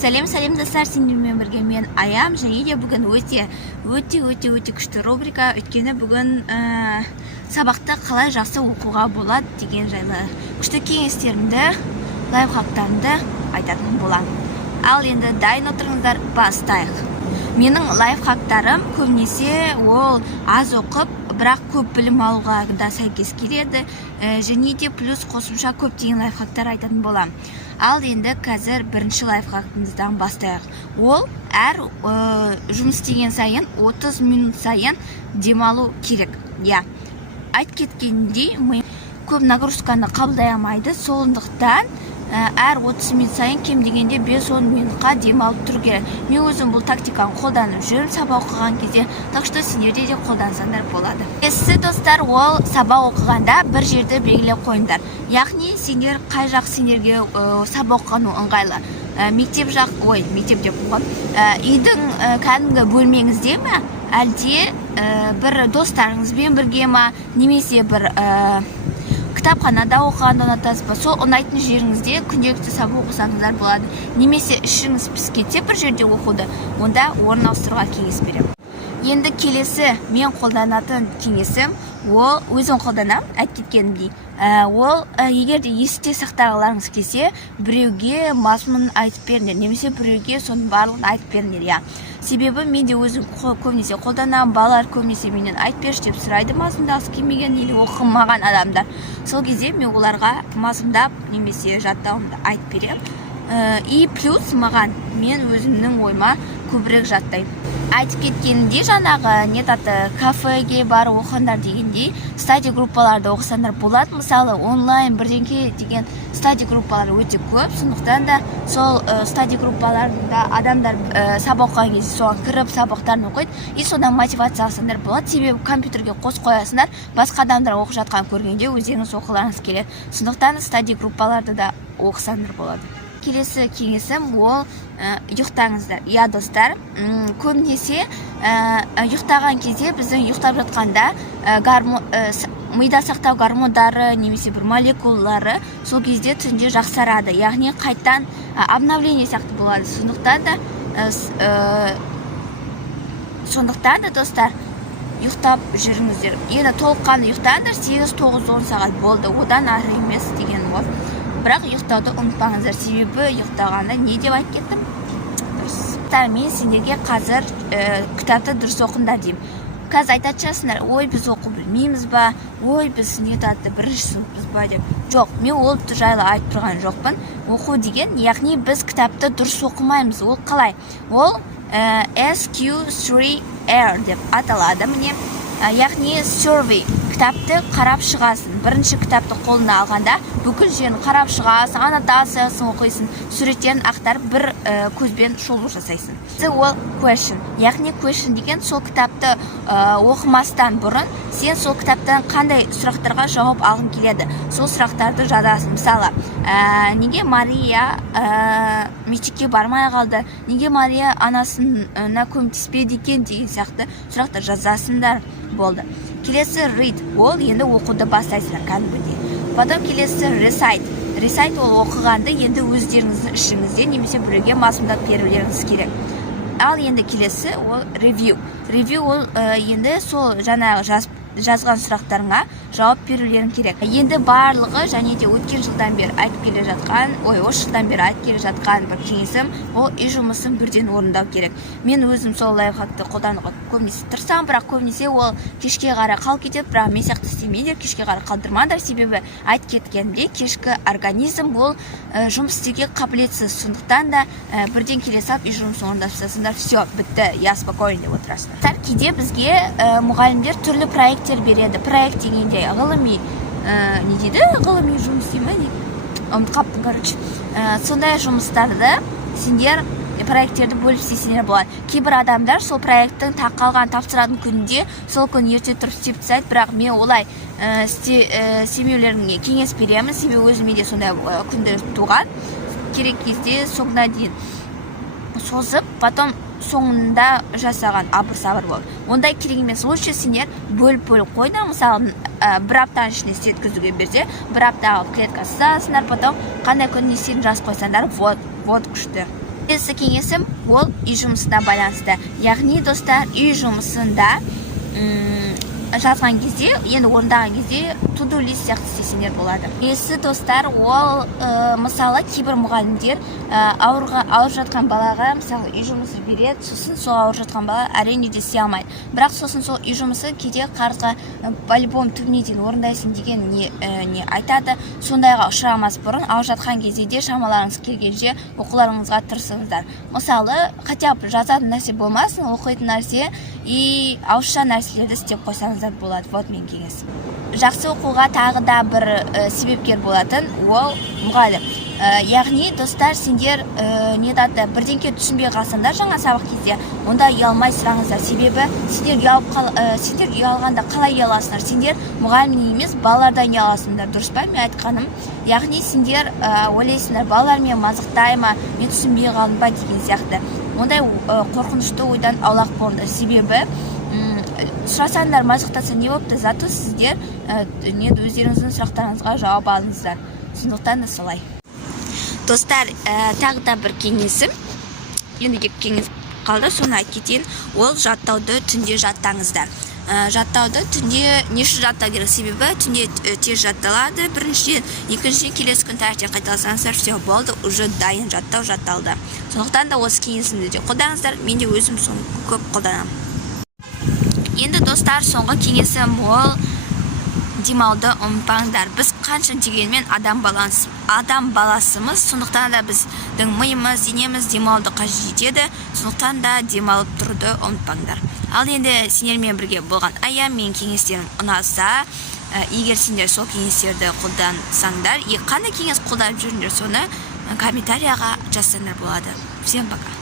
Сәлем достар, сендермен бірге мен Аям, және де бүгін өте күшті рубрика, өйткені бүгін сабақты қалай жақсы оқуға болады деген жайлы күшті кеңестерімді, лайфхактарымды айтатын боламын. Ал енді дайын отырыңыздар, бастайық. Менің лайфхактарым көбінесе ол аз оқып, бірақ көп білім алуға да сәйкес келеді, және де плюс қосымша көптеген лайфхактар айтатын боламын. Ал енді қазір бірінші лайфхактымыздан бастайық. Ол әр жұмыс істеген сайын 30 минут сайын демалу керек. Айтып кеткендей, ми көп нагрузканы қабылдай алмайды, сондықтан әр 30 минут сайын кем дегенде 5-10 минутқа демалып тұру керек. Мен өзім бұл тактиканы қолданып жүрмін сабақ оқыған кезде, так что сендерде де қолдансаңдар болады. Достар, ол сабақ оқығанда бір жерді белгілеп қойыңдар. Яғни сендер қай жақ сендерге сабақ оқығаны ыңғайлы? Мектеп жақ, мектеп деп қойған. Үйдің кәдімгі бөлмеңізде ме, әлде бір достарыңызбен бірге ме, немесе бір кітапханада оқығанды ұнатасыз ба? Сол ұнайтын жеріңізде күнделікті сабақ оқысаңыздар болады. Немесе ішіңіз піскетсе бір жерде оқуды, онда орын ауыстыруға кеңес беремін. Енді келесі мен қолданатын кеңесім, ол өзім қолданамын, айтып кеткенімдей. Ол егер де есте сақтағыларыңыз келсе, біреуге мазмұнын айтып беріңдер, немесе біреуге соның барлығын айтып беріңдер. Себебі мен де өзім көбінесе қолданамын, балалар көбінесе менен айтып берші деп сұрайды, мазмұндағысы келмеген или оқымаған адамдар. Сол кезде мен оларға мазмұндап немесе жаттауымды айтып беремін. И плюс маған мен өзімнің ойыма көбірек жаттаймын. Айтып кеткенде жаңағы кафеге барып оқығандар дегендей стадия группаларды оқысаңдар болады. Мысалы онлайн бірдеңке деген стадия группалары өте көп, сондықтан да сол стадия группаларында адамдар сабақ оқыған кезде соған кіріп сабақтарын оқиды, и содан мотивация алсаңдар болады. Себебі компьютерге қосып қоясыңдар, басқа адамдар оқып жатқанын көргенде өздеріңіз оқығыларыңыз келеді. Сондықтан стадия группаларды да оқысаңдар болады. Келесі кеңесім ол ұйықтаңыздар. Достар, көбінесе ұйықтаған кезде біздің ұйықтап жатқанда мида сақтау гормондары немесе бір молекулалары сол кезде түнде жақсарады. Яғни қайтан обновление сияқты болады. Сондықтан да достар, ұйықтап жүріңіздер. Енді толыққанды ұйықтаңдар, 8-9-10 сағат болды, одан ары емес деген ол. Бірақ ұйықтауды ұмытпаңыздар, себебі ұйықтағанда не деп айтып кеттім? Мен сендерге қазір кітапты дұрыс оқыңдар деймін. Қазір айтатын шығарсыңдар, біз оқу білмейміз ба, біз бірінші сыныппыз ба деп. Жоқ, мен ол жайлы айтып тұрған жоқпын. Оқу деген, яғни біз кітапты дұрыс оқымаймыз. Ол қалай? Ол SQ3R деп аталады міне. Яғни survey, кітапты қарап шығасың. Бірінші кітапты қолына алғанда бүкіл жерін қарап шығасың, аннотациясын оқисың, суреттерін ақтарып бір көзбен шолу жасайсың. Ол question. Яғни question деген сол кітапты оқымастан бұрын сен сол кітаптан қандай сұрақтарға жауап алғың келеді. Сол сұрақтарды жазасың. Мысалы, неге Мария мектепке бармай қалды? Неге Мария анасына көмектеспеді екен деген сияқты сұрақтар жазасыңдар. Болды. Келесі read, ол енді оқуды бастайсыңдар кәдімгідей. Потом келесі recite. Recite ол оқығанды енді өздеріңіздің ішіңізде немесе біреуге мазмұндап берулеріңіз керек. Ал енді келесі ол review. Review ол енді сол жаңағы жазған сұрақтарыңа жауап берулерің керек. Енді барлығы және де өткен жылдан бері айтып келе жатқан, осы жылдан бері айтып келе жатқан бір кеңесім, ол үй жұмысын бірден орындау керек. Мен өзім сол лайфхакты қолдануға көбінесе тырысамын, бірақ көбінесе ол кешке қарай қалып кетеді, бірақ мен сияқты істемеңдер, кешке қарай қалдырмаңдар, себебі айтып кеткенде кешкі организм ол жұмыс істеуге қабілетсіз, сондықтан да бірден келе салып үй жұмысын орындап тастасаңдар, все, бітті, я спокойно деп отырасыңдар. Кейде бізге мұғалімдер түрлі проекттер береді. Проект дегенде ғылыми, не дейді? Ғылыми жұмыс дейме? Ұмытып қаптым, короче. Сондай жұмыстарды сендер проекттерді бөліп істесеңдер болады. Кейбір адамдар сол проекттің қалған тапсыратын күнінде сол күн ерте тұрып істеп тастайды, бірақ мен олай істемеулеріңе кеңес беремін, себебі өзіме де сондай күндер туған. Керек кезде соңына дейін созып, потом соңында жасаған абыр-сабыр болды. Ондай керек емес. Лучше сендер бөліп қойыңдар. Мысалы, бір аптаның ішінде істеткізуге берсе, бір аптаға клетка сызасыңдар, потом қандай күн істерін жазып қойсаңдар, вот күшті. келесі кеңесім ол үй жұмысына байланысты. Яғни достар, үй жұмысында жазған кезде, енді орындаған кезде to-do list сияқты істесеңдер болады. Келесі достар, ол мысалы кейбір мұғалімдер ауырып жатқан балаға мысалы үй жұмысы береді, сосын сол ауырып жатқан бала әрине де істей алмайды. Бірақ сосын сол үй жұмысы кейде қарызға по-любому түбіне дейін орындайсың деген не айтады. Сондайға ұшырамас бұрын ауырып жатқан кезде де шамаларыңыз келгенше оқуларыңызға тырысыңыздар. Мысалы, хотя бы жазатын нәрсе болмасын, оқитын нәрсе и ауызша нәрселерді істеп қойсаңыздар болады. Вот мен кеңес. Жақсы оқуға тағы да бір себепкер болатын, ол мұғалім. Яғни достар, сендер бірдеңке түсінбей қалсаңдар жаңа сабақ кезде, онда ұялмай сұраңыздар. Себебі сендер ұялғанда қалай ұяласыңдар? Сендер мұғалімнен емес, балалардан ұяласыңдар. Дұрыс па мен айтқаным? Яғни сендер ойлайсыңдар, балалар мен мазықтай ма, мен түсінбей қалдым ба деген сияқты. Ондай қорқынышты ойдан аулақ болыңдар. Себебі сұрасаңдар, мазықтаса не болыпты? Зато сіздер өздеріңіздің сұрақтарыңызға жауап алыңыздар. Сондықтан да солай. Достар, тағы да бір кеңесім, енді екі кеңес қалды, соны айтып кетейін. Ол жаттауды түнде жаттаңыздар. Жаттауды түнде не үшін жаттау керек? Себебі түнде тез жатталады. Біріншіден, екіншіден келесі күн таңертең қайталасаңыздар, все болды, уже дайын жатталды. Сондықтан да осы кеңесімді де қолданыңыздар. Мен де өзім соны көп қолданамын. Енді достар, соңғы кеңесім ол демалды ұмытпаңдар. Біз қанша дегенмен адам баласымыз, сондықтан да біздің миымыз, денеміз демалуды қажет етеді. Сондықтан да демалып тұруды ұмытпаңдар. Ал енді сендермен бірге болған аям мен кеңестерім ұнаса, егер сендер сол кеңестерді қолдансаңдар, қандай кеңес қолданып жүріңдер, соны комментарияға жазсаңдар болады. Всем пока.